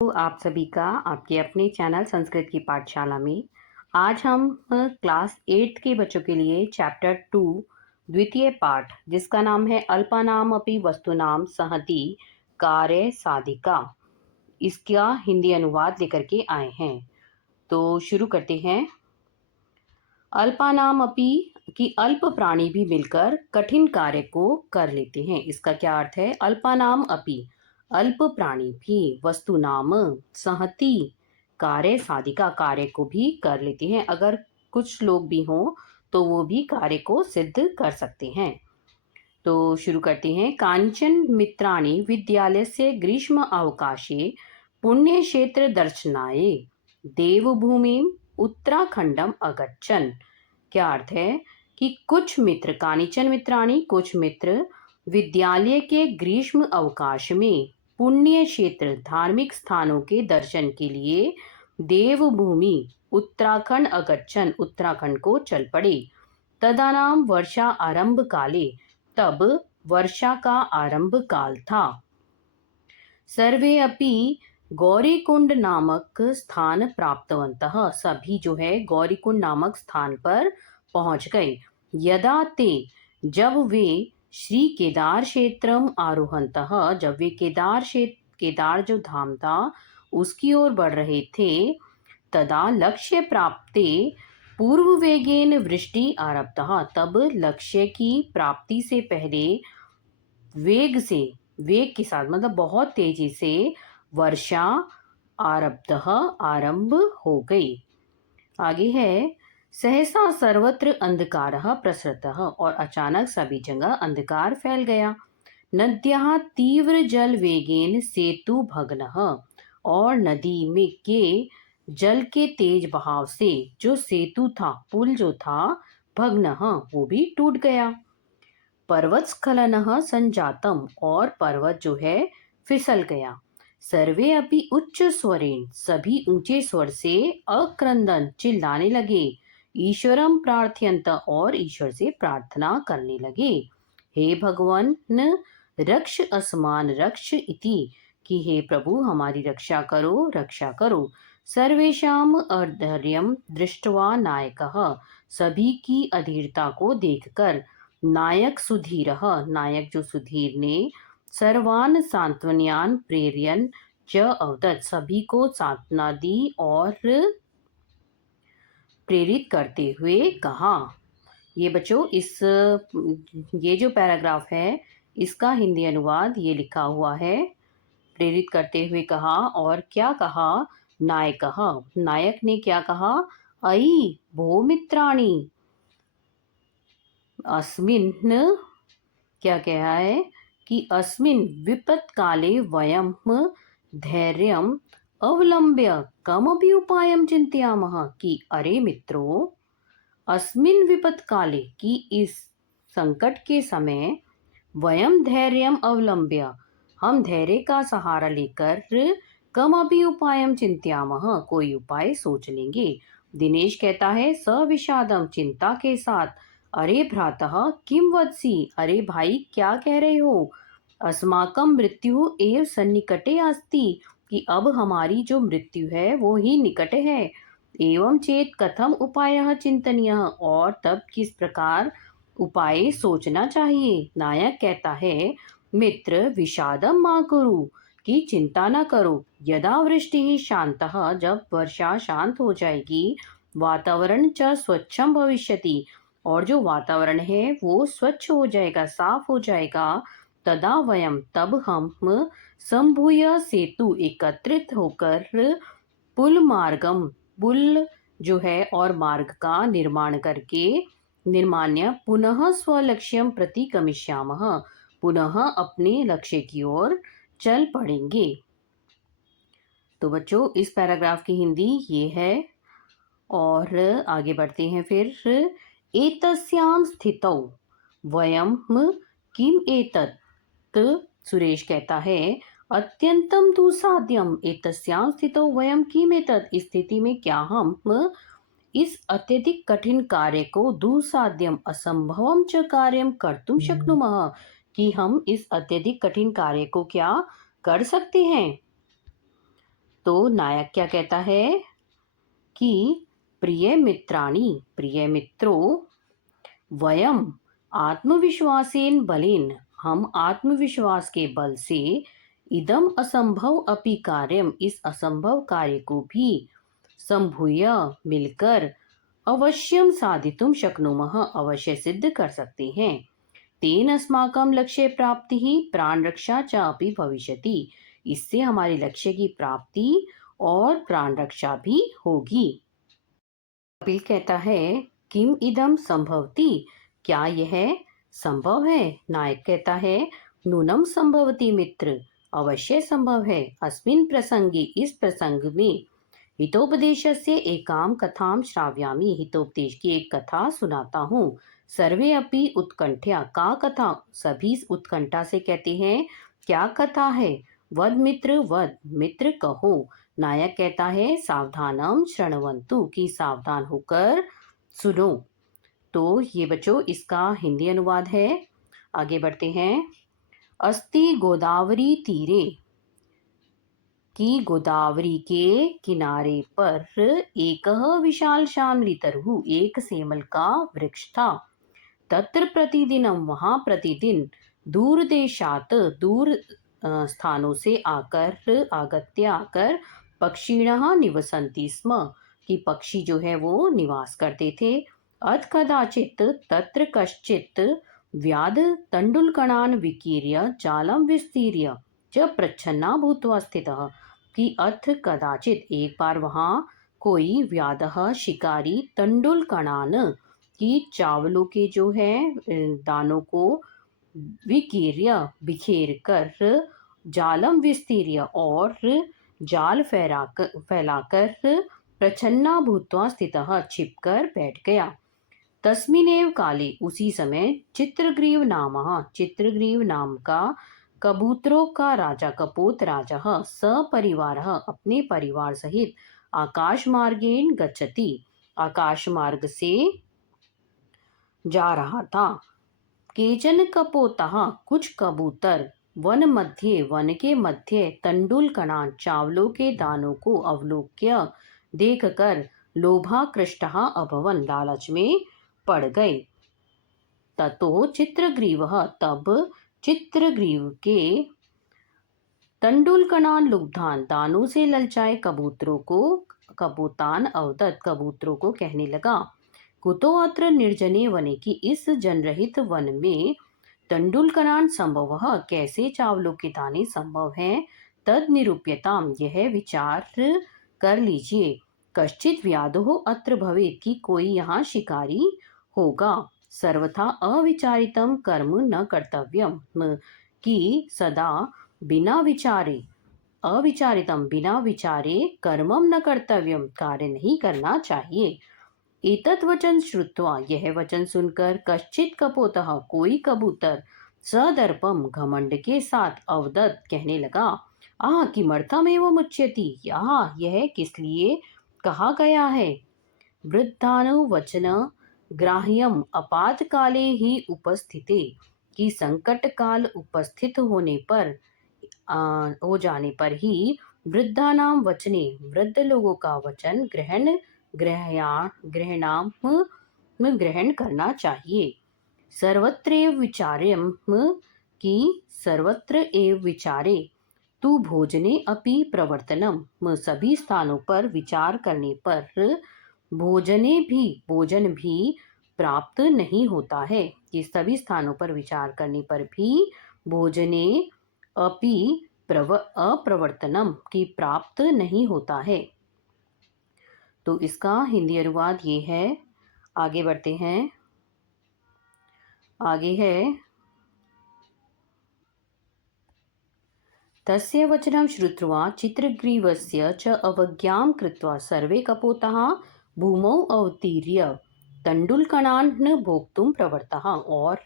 तो आप सभी का आपके अपने चैनल संस्कृत की पाठशाला में आज हम क्लास 8 के बच्चों के लिए चैप्टर 2 द्वितीय पाठ जिसका नाम है अल्पानाम अपि वस्तुनाम सहति कार्य साधिका, इसका हिंदी अनुवाद लेकर के आए हैं। तो शुरू करते हैं। अल्पानाम अपि कि अल्प प्राणी भी मिलकर कठिन कार्य को कर लेते हैं। इसका क्या अर्थ है? अल्पानाम अपि अल्प प्राणी भी वस्तुनाम सहति कार्य साधिका कार्य को भी कर लेते हैं। अगर कुछ लोग भी हों तो वो भी कार्य को सिद्ध कर सकते हैं। तो शुरू करते हैं। कांचन मित्राणि विद्यालय से ग्रीष्म अवकाशे पुण्य क्षेत्र दर्शनाय देवभूमि उत्तराखंडम अगच्छन्। क्या अर्थ है कि कुछ मित्र, कानिचन मित्राणि कुछ मित्र विद्यालय के ग्रीष्म अवकाश में पुण्य क्षेत्र धार्मिक स्थानों के दर्शन के लिए देवभूमि उत्तराखंड अगच्छन् उत्तराखंड को चल पड़े। तदानाम वर्षा आरंभ काले तब वर्षा का आरंभ काल था। सर्वे अपि गौरीकुंड नामक स्थान प्राप्तवन्तः सभी जो है गौरीकुंड नामक स्थान पर पहुंच गए। यदा ते जब वे श्री केदार क्षेत्रम आरोहन्तः जब वे केदार जो धाम था उसकी ओर बढ़ रहे थे। तदा लक्ष्य प्राप्ते पूर्व वेगेन वृष्टि आरब्धः तब लक्ष्य की प्राप्ति से पहले वेग के साथ मतलब बहुत तेजी से वर्षा आरंभ हो गई। आगे है सहसा सर्वत्र अंधकारः प्रसृतः और अचानक सभी जगह अंधकार फैल गया। नद्याः तीव्र जल वेगेन सेतु भग्नः और नदी में के जल के तेज बहाव से जो सेतु था, पुल जो था, भग्नः वो भी टूट गया। पर्वत स्खलनः संजातम और पर्वत जो है फिसल गया। सर्वे अपि उच्च स्वरेण सभी ऊंचे स्वर से अक्रंदन चिल्लाने लगे। ईश्वरम प्रार्थयंत और ईश्वर से प्रार्थना करने लगे। हे भगवान रक्ष असमान रक्ष इति कि हे प्रभु हमारी रक्षा करो, रक्षा करो। सर्वेषाम अधैर्यम दृष्ट्वा नायकः सभी की अधीरता को देखकर नायक सुधीरः नायक जो सुधीर ने सर्वान सांत्वन्यान प्रेरयन च अवदत् सभी को सांत्वना दी और प्रेरित करते हुए कहा। ये बच्चों ये जो पैराग्राफ है इसका हिंदी अनुवाद ये लिखा हुआ है। प्रेरित करते हुए कहा और क्या कहा? नायक ने क्या कहा? अयि भो मित्राणि अस्मिन् क्या कहा है कि अस्मिन् विपत् काले वयं धैर्यम् अवलंब्य कमपि उपायं चिंतयामः कि अरे मित्रों अस्मिन् विपत् काले कि इस संकट के समय वयं धैर्यम् अवलंब्य हम धैर्य का सहारा लेकर कमपि उपायं चिंतयामः कोई उपाय सोच लेंगे। दिनेश कहता है सविषादम चिंता के साथ। अरे भ्रातः किम वदसि अरे भाई क्या कह रहे हो? अस्माकं मृत्यु एव सन्निकटे अस्ति कि अब हमारी जो मृत्यु है वो ही निकट है। एवं चेत कथम उपायः चिंतनीयः और तब किस प्रकार उपाय सोचना चाहिए? नायक कहता है मित्र विषादम मा कुरु कि चिंता न करो। यदा वृष्टि शांतः जब वर्षा शांत हो जाएगी, वातावरण च स्वच्छम भविष्यति और जो वातावरण है वो स्वच्छ हो जाएगा, साफ हो जाएगा। तदा वयम तब हम संभूय सेतु एकत्रित होकर पुल जो है और मार्ग का निर्माण करके निर्माण्य पुनः स्वलक्ष्यम प्रति गमिष्यामः पुनः अपने लक्ष्य की ओर चल पड़ेंगे। तो बच्चों इस पैराग्राफ की हिंदी ये है और आगे बढ़ते हैं फिर। एतस्यां स्थितौ वयम किम एतत् सुरेश कहता है अत्यंतम दुसाध्यम एतस्यां स्थितौ वयम किम एतत् इस स्थिति में क्या हम इस अत्यधिक कठिन कार्य को दुसाध्यम असंभवम च कार्यम कर्तुम शक्नुमः कि हम इस अत्यधिक कठिन कार्य को क्या कर सकते हैं। तो नायक क्या कहता है कि प्रिय मित्राणि, प्रिय मित्रों, वयम आत्मविश्वासेन बलेन, हम आत्मविश्वास के बल से इदम असंभव अपि कार्यम, इस असंभव कार्य को भी संभूय, मिलकर अवश्यम साधितुं शक्नुमः, अवश्य सिद्ध कर सकते हैं। तेन अस्माकं लक्ष्य प्राप्ति ही प्राण रक्षा च अपि भविष्यति, इससे हमारे लक्ष्य की प्राप्ति और प्राण रक्षा भी होगी। कपिल कहता है किम इदम संभवति, क्या यह संभव है? नायक कहता है नूनम संभवति मित्र, अवश्य संभव है। अस्मिन् प्रसंगे, इस प्रसंग में, हितोपदेशस्य एकाम कथाम श्राव्यामि, हितोपदेश की एक कथा सुनाता हूँ। सर्वे अपि उत्कंठया, का कथा, सभी उत्कंठा से कहते हैं क्या कथा है? वद मित्र वद, मित्र कहो। नायक कहता है सावधानम शृण्वन्तु, की सावधान होकर सुनो। तो ये बच्चों इसका हिंदी अनुवाद है। आगे बढ़ते हैं। अस्ति गोदावरी तीरे, कि गोदावरी के किनारे पर एक विशाल श्यामली तरहु, एक सेमल का वृक्ष था। तत्र प्रतिदिनम, वहां प्रतिदिन, दूर देशात, दूर स्थानों से आकर, आगत्य आकर, पक्षिणः निवसन्ति स्म, कि पक्षी जो है वो निवास करते थे। अथ कदाचित तत्र कश्चित व्याध तंडुलकणान् विकीर्य जालं विस्तीर्य च प्रच्छन्ना भूत्वा स्थितः, कि अथ कदाचित, एक बार वहां कोई व्याधः, शिकारी, तंडुलकणान्, कि चावलों के जो है दानों को, विकीर्य, बिखेर कर, जालम विस्तीर्य, और जाल फैलाकर, प्रच्छन्ना भूत्वा स्थितः, छिपकर बैठ गया। तस्मिनेव काले, उसी समय, चित्रग्रीव नामः, चित्रग्रीव नाम का कबूतरों का राजा, कपोत राजा, सपरिवारः, अपने परिवार सहित, आकाश मार्गेण गच्छति, आकाश मार्ग से जा रहा था। केचन कपोतः, कुछ कबूतर, वन मध्य, वन के मध्य, तंडुलकणान्, चावलों के दानों को अवलोक्य, देखकर, लोभाकृष्टः अभवन्, लालच में पड़ गए। ततो चित्रग्रीवः, तब चित्रग्रीव के तंडुलकणान् लुब्धान्, दानों से ललचाए कबूतरों को, कबूतान अवदत्, कबूतरों को कहने लगा, कुतो अत्र निर्जने वने, की इस जनरहित वन में, तंडुलकणान् संभवः, कैसे चावलों के दाने संभव हैं, तद निरूप्यताम, यह विचार कर लीजिए। कश्चित व्याधो अत्र भवेत्, की कोई यहाँ शिकारी होगा। सर्वथा अविचारितम कर्म न कर्तव्यम, कि सदा बिना विचारे, अविचारितम, बिना विचारे, कर्मम न कर्तव्यम, कार्य नहीं करना चाहिए। एतत् वचन श्रुत्वा, यह वचन सुनकर, कश्चित कपोतः, कोई कबूतर, सदर्पम, घमंड के साथ, अवदत्, कहने लगा, किमर्थमेवम् उच्यति, यह किस लिए कहा गया है। वृद्धानुवचन ग्राह्यम आपातकाले ही उपस्थिते, कि संकट काल उपस्थित होने पर, हो जाने पर ही, वृद्धानाम वचने, वृद्ध लोगों का वचन, ग्रहण करना चाहिए। सर्वत्रैव विचार्यम, कि सर्वत्र एव विचारे, तू भोजने अपि प्रवर्तनम, सभी स्थानों पर विचार करने पर भोजन भी प्राप्त नहीं होता है, कि सभी स्थानों पर विचार करने पर भी भोजने अपि अप्रवर्तनम, की प्राप्त नहीं होता है। तो इसका हिंदी अनुवाद ये है। आगे बढ़ते हैं। आगे है, तस्य वचनं श्रुत्वा चित्रग्रीवस्य च अवज्ञां कृत्वा सर्वे कपोताः भूमौ अवतीर्य तंडुलकणान् भोक्तुं प्रवृत्ताः, और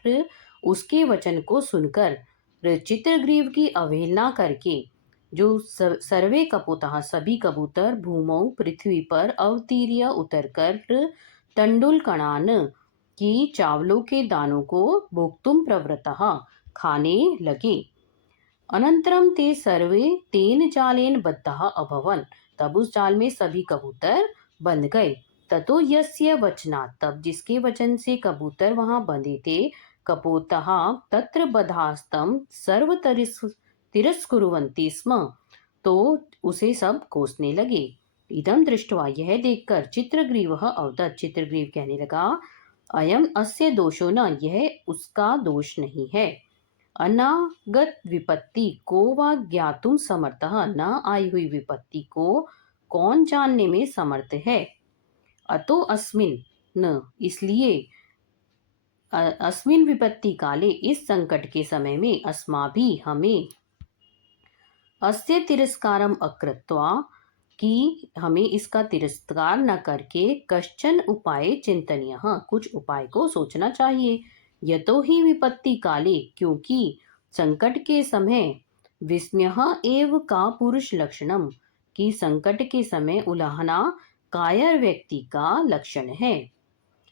उसके वचन को सुनकर चित्रग्रीव की अवहेलना करके जो सर्वे कपोताः, सभी कबूतर, भूमौ, पृथ्वी पर, अवतीर्य, उतरकर, तंडुलकणान्, की चावलों के दानों को, भोक्तुं प्रवृत्ताः, खाने लगे। अनंतरम ते सर्वे तेन जालेन बद्धाः अभवन्। तब उस जाल में सभी कबूतर बंध गए। ततो यस्य वचनात्, तब जिसके वचन से कबूतर वहां बंधे थे, कपोतः तत्र बधास्तं सर्व तिरस्कुर्वन्ति स्म, तो उसे सब कोसने लगे। इदम दृष्ट्वा, यह देखकर, चित्रग्रीवः अवदत्, चित्रग्रीव कहने लगा, अयम अस्य दोषो न, यह उसका दोष नहीं है। अनागत विपत्ति को वा ज्ञातुम समर्थः, न आई हुई विपत्ति को कौन जानने में समर्थ है। अतो अस्मिन न, इसलिए अस्मिन विपत्ति काले, इस संकट के समय में, अस्माभि हमें, अस्य तिरस्कारम अकृत्वा, कि हमें इसका तिरस्कार न करके, कश्चन उपाय चिंतनीय, कुछ उपाय को सोचना चाहिए। यतो ही विपत्ति काले, क्योंकि संकट के समय, विस्मयः एव का पुरुष लक्षणम, कि संकट के समय उलाहना कायर व्यक्ति का लक्षण है।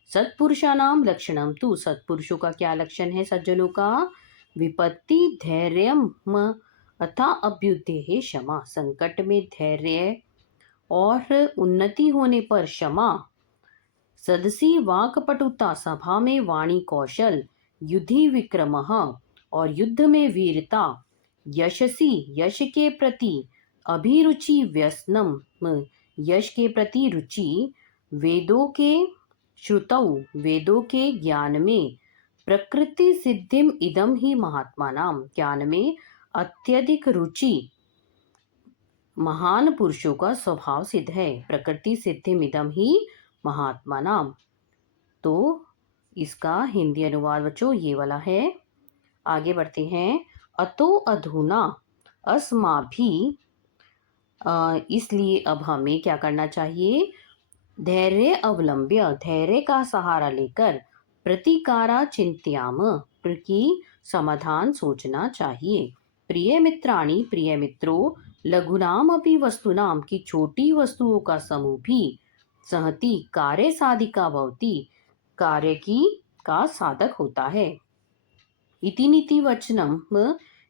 सत्पुरुषाणाम लक्षणम तु, सत्पुरुषों का क्या लक्षण है सज्जनों का? विपत्ति धैर्यम अथा अभ्युदय क्षमा, संकट में धैर्य और उन्नति होने पर क्षमा। सदसी वाक्पटुता, सभा में वाणी कौशल। युद्धि विक्रमः, और युद्ध में वीरता। यशसी, यश के प्रति। अभिरुचि व्यसनम, यश के प्रति रुचि। वेदों के श्रुतौ, वेदों के ज्ञान में। प्रकृति सिद्धिम इदम ही महात्मानाम, ज्ञान में अत्यधिक रुचि महान पुरुषों का स्वभाव सिद्ध है। प्रकृति सिद्धिम इदम ही महात्मानाम। तो इसका हिंदी अनुवाद बच्चों ये वाला है। आगे बढ़ते हैं। अतो अधुना अस्माभि, इसलिए अब हमें क्या करना चाहिए? धैर्य अवलंब्य, धैर्य का सहारा लेकर, प्रतिकारा चिंत्याम, की समाधान सोचना चाहिए। प्रिय मित्राणि, प्रिय मित्रों, लघुनाम अपि वस्तुनाम, की छोटी वस्तुओं का समूह भी, सहति कार्य साधिका भवति, कार्य की का साधक होता है। इति नीति वचनम,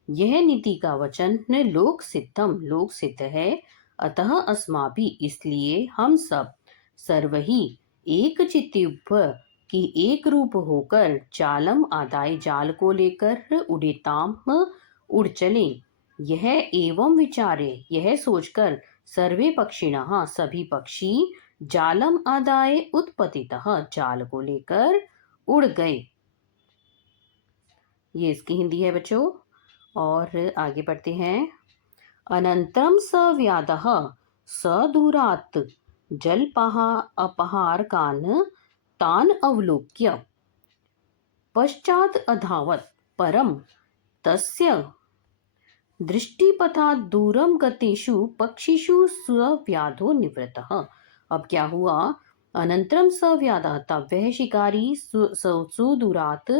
यह नीति का वचन, लोक सिद्धम, लोक सिद्ध है। अतः अस्माभि, इसलिए हम सब, सर्वहि एक चित्तयुक्त, की एक रूप होकर, जालम आदाय, जाल को लेकर, उड़ेताम उड़ चले। यह एवं विचारे, यह सोचकर, सर्वे पक्षिणः, सभी पक्षी, जालम आदाय उत्पतितः, जाल को लेकर उड़ गए। ये इसकी हिंदी है बच्चों। और आगे बढ़ते हैं। अनंतरम स व्याधः सदूरात् जलपहा अपहार कान तान अवलोक्य पश्चात् अधावत् परम तस्य दृष्टिपथात् दूरम गतेषु पक्षिषु स्वव्याधो निवृत्तः। अब क्या हुआ? अनंतरम सव्याधः, तब वह शिकारी सुदूरात,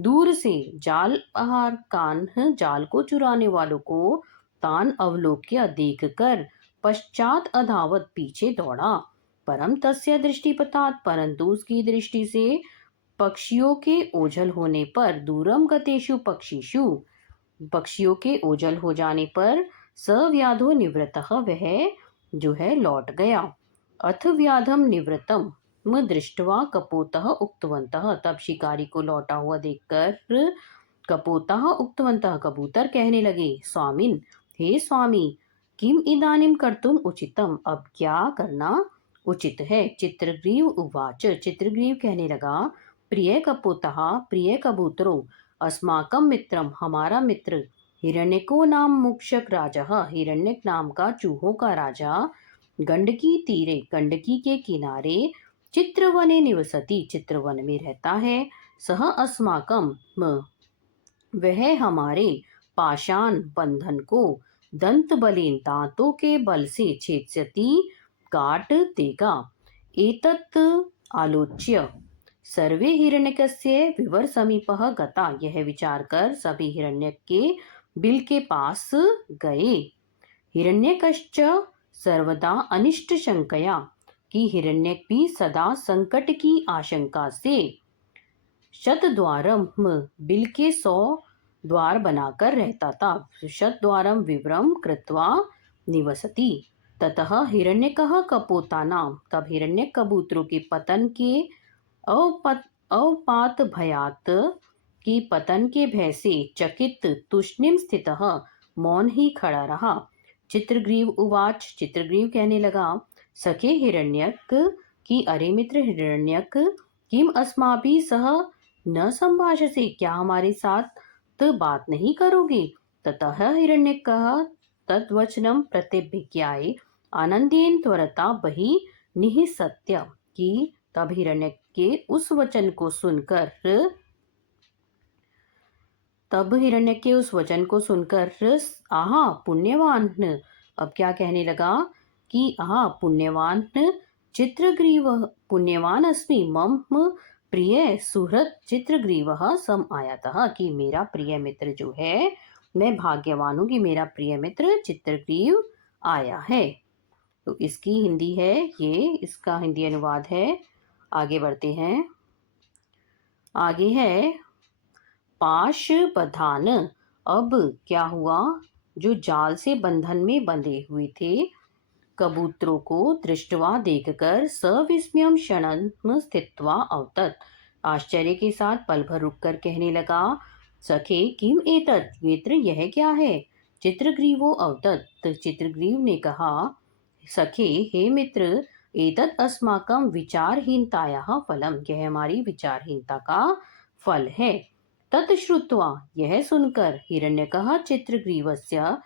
दूर से, जाल पहार कान, जाल को चुराने वालों को, तान अवलोक्य, देखकर, पश्चात अधावत, पीछे दौड़ा, परम तस्य दृष्टिपथात्, परंतु उसकी दृष्टि से, पक्षियों के ओझल होने पर, दूरम गतेषु पक्षिषु, पक्षियों के ओझल हो जाने पर, सव्याधो निवृत्तः, वह जो है लौट गया। अथ व्याधम निवृत्तम दृष्ट्वा कपोतः उक्तवन्तः, तब शिकारी को लौटा हुआ देखकर, कपोतः उक्तवन्तः, कबूतर कहने लगे, स्वामिन, हे स्वामी, किम इदानीम कर्तुम उचितम, अब क्या करना उचित है। चित्रग्रीव उवाच, चित्रग्रीव कहने लगा, प्रिय कपोतः, प्रिय कबूतरों, अस्माकं मित्रम, हमारा मित्र, हिरण्यको नाम मुक्षक राजा, हिरण्यक नाम का चूहों का राजा, गंडकी तीरे, गंडकी के किनारे, चित्रवने निवसति, चित्रवन में रहता है। सह अस्माकम, वह हमारे, पाषाण बंधन को, दंत बलेन, दांतों के बल से, छेदयति, काट देगा। एतत् आलोच्य सर्वे हिरण्यकस्य विवर समीपः गता, यह विचार कर सभी हिरण्यक के बिल के पास गए। हिरण्यकश्च सर्वदा अनिष्ट शंकया, कि हिरण्यक भी सदा संकट की आशंका से, शतद्वारम, बिल के 100 द्वार बनाकर रहता था। शतद्वारं विवरं कृत्वा निवसति। ततः हिरण्यकः कपोतानां, तब हिरण्यक कबूतरों के पतन के अवपात भयात, कि पतन के भय से चकित तूष्णीम स्थितः, मौन ही खड़ा रहा। चित्रग्रीव उवाच, चित्रग्रीव कहने लगा, सखे हिरण्यक, कि अरे मित्र हिरण्यक, किम अस्माभिः सह न संभाषसे, क्या हमारे साथ तो बात नहीं करोगे। ततः हिरण्यकः तद्वचनं प्रतिभिज्ञाय आनंदेन त्वरता बहि निहिसत्य, कि तब हिरण्यक के उस वचन को सुनकर आहा पुण्यवान, अब क्या कहने लगा कि आहा पुण्यवान चित्रग्रीव, पुण्यवान अस्मि मम प्रिय सुहृद चित्रग्रीवः सम आयातः, कि मेरा प्रिय मित्र जो है, मैं भाग्यवान हूँ कि मेरा प्रिय मित्र चित्रग्रीव आया है। तो इसकी हिंदी है ये, इसका हिंदी अनुवाद है। आगे बढ़ते हैं। आगे है पाश बधान। अब क्या हुआ, जो जाल से बंधन में बंधे हुए थे कबूतरों को दृष्टवा देखकर सविस्मयं क्षणं स्थित्वा अवतत, आश्चर्य के साथ पल भर रुककर कहने लगा, सखे किम एतत्, मित्र यह क्या है। चित्रग्रीवो अवतत, चित्रग्रीव ने कहा, सखे हे मित्र, एतत् अस्माकं विचारहीनतायाः फलम, यह हमारी विचारहीनता का फल है। ततश्रुत्वा, यह सुनकर हिरण्यकः चित्रग्रीवस्य,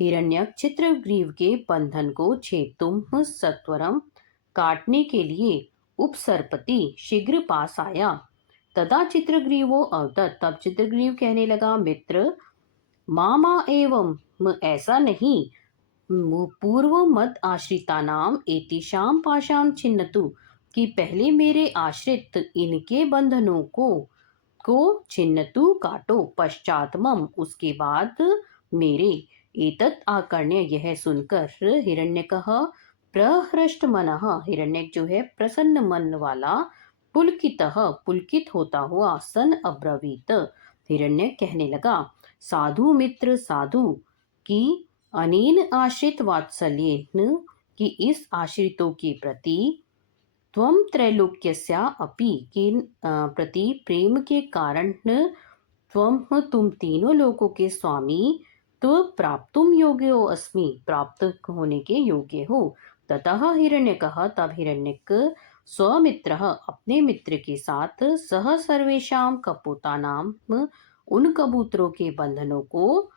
हिरण्यक चित्रग्रीव के बंधन को छेदुम सत्वरम, काटने के लिए उपसर्पति शीघ्र पास आया। तदा चित्रग्रीवो अवतत, तब चित्रग्रीव कहने लगा, मित्र मामा एवं, ऐसा नहीं, पूर्व मत आश्रितानाम एतिशां पाशां छिन्नतु, कि पहले मेरे आश्रित इनके बंधनों को छिन्नतु काटो, पश्चात मम, उसके बाद मेरे। एतत् आकर्ण्य, यह सुनकर हिरण्यकः प्रहृष्ट मनः, हिरण्यक जो है प्रसन्न मन वाला, पुलकितः, पुलकित होता हुआ, सन अब्रवीत, हिरण्यक कहने लगा, साधु मित्र साधु, कि अनेन आश्रित वात्सल्येन, कि इस आश्रितों के प्रति, त्वं त्रैलोक्यस्या अपि, के प्रति प्रेम के कारण तुम तीनों लोकों के स्वामी, तो प्राप्तुम योग्यो अस्मि, प्राप्त होने के योग्य हो। ततः हिरण्यकः, तब हिरण्यक स्वमित्रः, अपने मित्र के साथ, सह सर्वेषां कपोतानां, उन कबूतरों के बंधनों को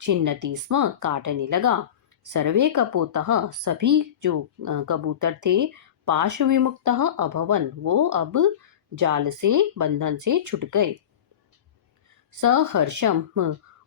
छिन्नति स्म, काटने लगा। सर्वे कपोतः, सभी जो कबूतर थे, पाश विमुक्तः अभवन, वो अब जाल से, बंधन से छूट गए। सहर्षम,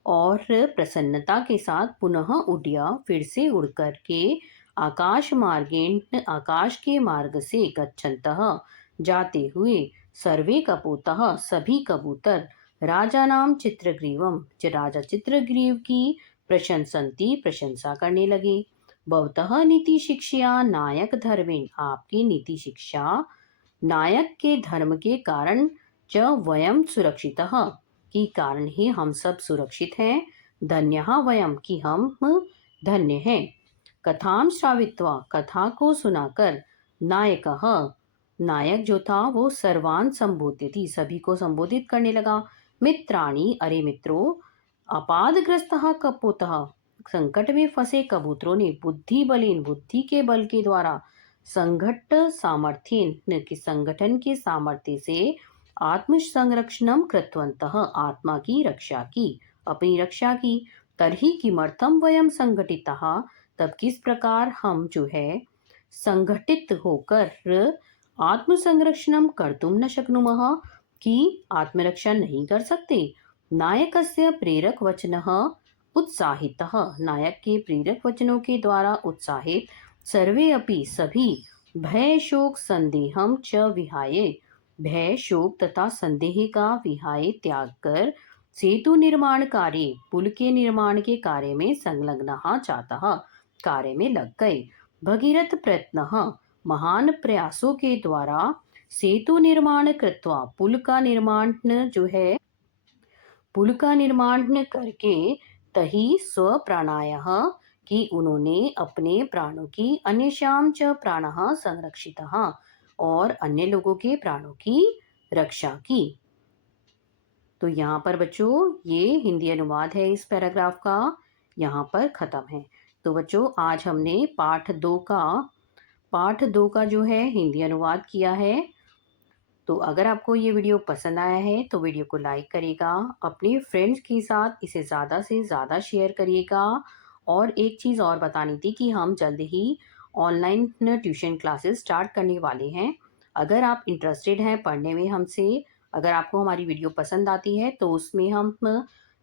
और प्रसन्नता के साथ पुनः उड्या, फिर से उड़ कर के, आकाश मार्गेण, आकाश के मार्ग से, गच्छन्तः, जाते हुए, सर्वे कपोतः, सभी कबूतर, राजानाम चित्रग्रीवम, राजा चित्रग्रीव की प्रशंसन्ति, प्रशंसा करने लगे। भवतः नीति शिक्षा नायक धर्मेण, आपकी नीति शिक्षा नायक के धर्म के कारण, च वयम सुरक्षितः, की कारण ही हम सब सुरक्षित हैं। धन्यः वयम, कि हम धन्य हैं। कथाम श्रावित्वा, कथा को सुनाकर, नायकः, नायक जो था वो सर्वान संबोध्यति, सभी को संबोधित करने लगा। मित्राणि, अरे मित्रों, अपादग्रस्तः कपोतः, संकट में फंसे कबूतरों ने, बुद्धि बलेन, बुद्धि के बल के द्वारा, संघट सामर्थ्येन, कि संगठन के सामर्थ्य से, आत्म संरक्षणम कृतवन्तः, आत्मा की रक्षा की, अपनी रक्षा की। तर्हि किमर्थम वयम संगठितः, तब किस प्रकार हम जो है संगठित होकर आत्म संरक्षणम कर्तुम न शक्नुमः, कि आत्मरक्षा नहीं कर सकते। नायकस्य प्रेरक वचनः उत्साहितः, नायक के प्रेरक वचनों के द्वारा उत्साहित, सर्वे अपि, सभी, भय शोक संदेहम च विहाय, भय शोक तथा संदेह का विहाय त्याग कर, सेतु निर्माण कार्य, पुल के निर्माण के कार्य में संलग्नः चाहता, कार्य में लग गए। भगीरथ प्रयत्न, महान प्रयासों के द्वारा, सेतु निर्माण कृत्वा, पुल का निर्माण जो है, पुल का निर्माण करके तही स्वप्राणायः कि उन्होंने अपने प्राणों की अन्येषां च प्राणः संरक्षितः और अन्य लोगों के प्राणों की रक्षा की। तो यहाँ पर बच्चों ये हिंदी अनुवाद है इस पैराग्राफ का, यहाँ पर खत्म है। तो बच्चों आज हमने पाठ 2 का जो है हिंदी अनुवाद किया है। तो अगर आपको ये वीडियो पसंद आया है तो वीडियो को लाइक करिएगा, अपने फ्रेंड्स के साथ इसे ज़्यादा से ज़्यादा शेयर करिएगा। और एक चीज़ और बतानी थी कि हम जल्द ही ऑनलाइन ट्यूशन क्लासेस स्टार्ट करने वाले हैं। अगर आप इंटरेस्टेड हैं पढ़ने में हमसे, अगर आपको हमारी वीडियो पसंद आती है तो उसमें हम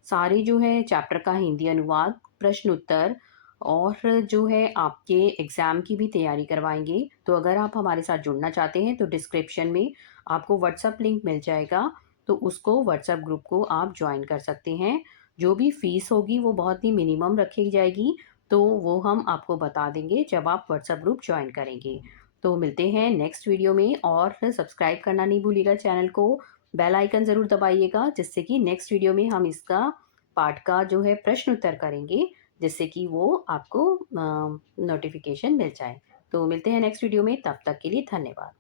सारे जो है चैप्टर का हिंदी अनुवाद, प्रश्न उत्तर और जो है आपके एग्ज़ाम की भी तैयारी करवाएंगे। तो अगर आप हमारे साथ जुड़ना चाहते हैं तो डिस्क्रिप्शन में आपको व्हाट्सएप लिंक मिल जाएगा, तो उसको व्हाट्सएप ग्रुप को आप ज्वाइन कर सकते हैं। जो भी फ़ीस होगी वो बहुत ही मिनिमम रखी जाएगी, तो वो हम आपको बता देंगे जब आप व्हाट्सएप ग्रुप ज्वाइन करेंगे। तो मिलते हैं नेक्स्ट वीडियो में, और सब्सक्राइब करना नहीं भूलिएगा चैनल को, बेल आइकन ज़रूर दबाइएगा, जिससे कि नेक्स्ट वीडियो में हम इसका पाठ का जो है प्रश्न उत्तर करेंगे, जिससे कि वो आपको नोटिफिकेशन मिल जाए। तो मिलते हैं नेक्स्ट वीडियो में, तब तक के लिए धन्यवाद।